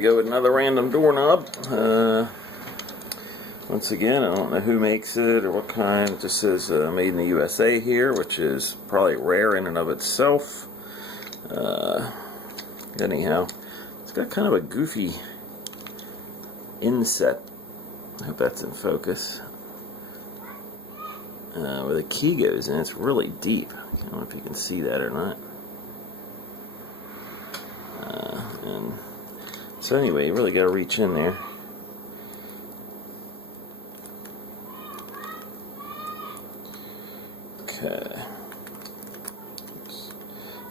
Go with another random doorknob. Once again, I don't know who makes it or what kind. It just says made in the USA here, which is probably rare in and of itself. Anyhow, it's got kind of a goofy inset. I hope that's in focus. Where the key goes in, it's really deep. I don't know if you can see that or not. And so anyway, you really got to reach in there. Okay. Oops.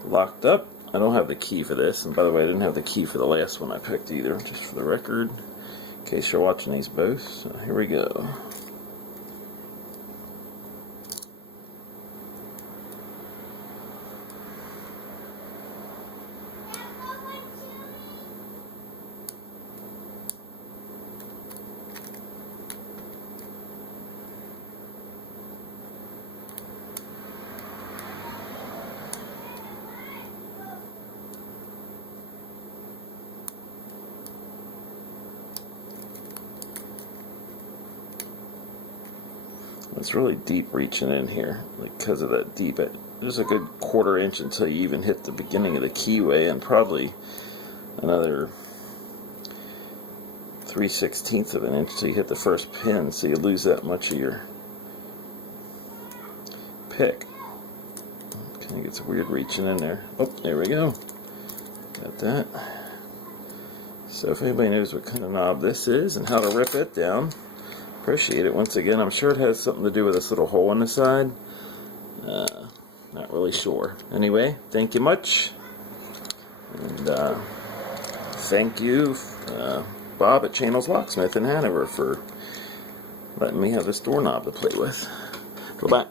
Locked up. I don't have the key for this, and by the way, I didn't have the key for the last one I picked either, just for the record, in case you're watching these both. So here we go. It's really deep reaching in here because of that deep. There's a good 1/4 inch until you even hit the beginning of the keyway, and probably another 3/16 of an inch till you hit the first pin, so you lose that much of your pick. Kind of gets weird reaching in there. Oh, there we go. Got that. So if anybody knows what kind of knob this is and how to rip it down, appreciate it. Once again, I'm sure it has something to do with this little hole in the side. Not really sure. Anyway, thank you much. And thank you, Bob at Channels Locksmith in Hanover, for letting me have this doorknob to play with. Goodbye.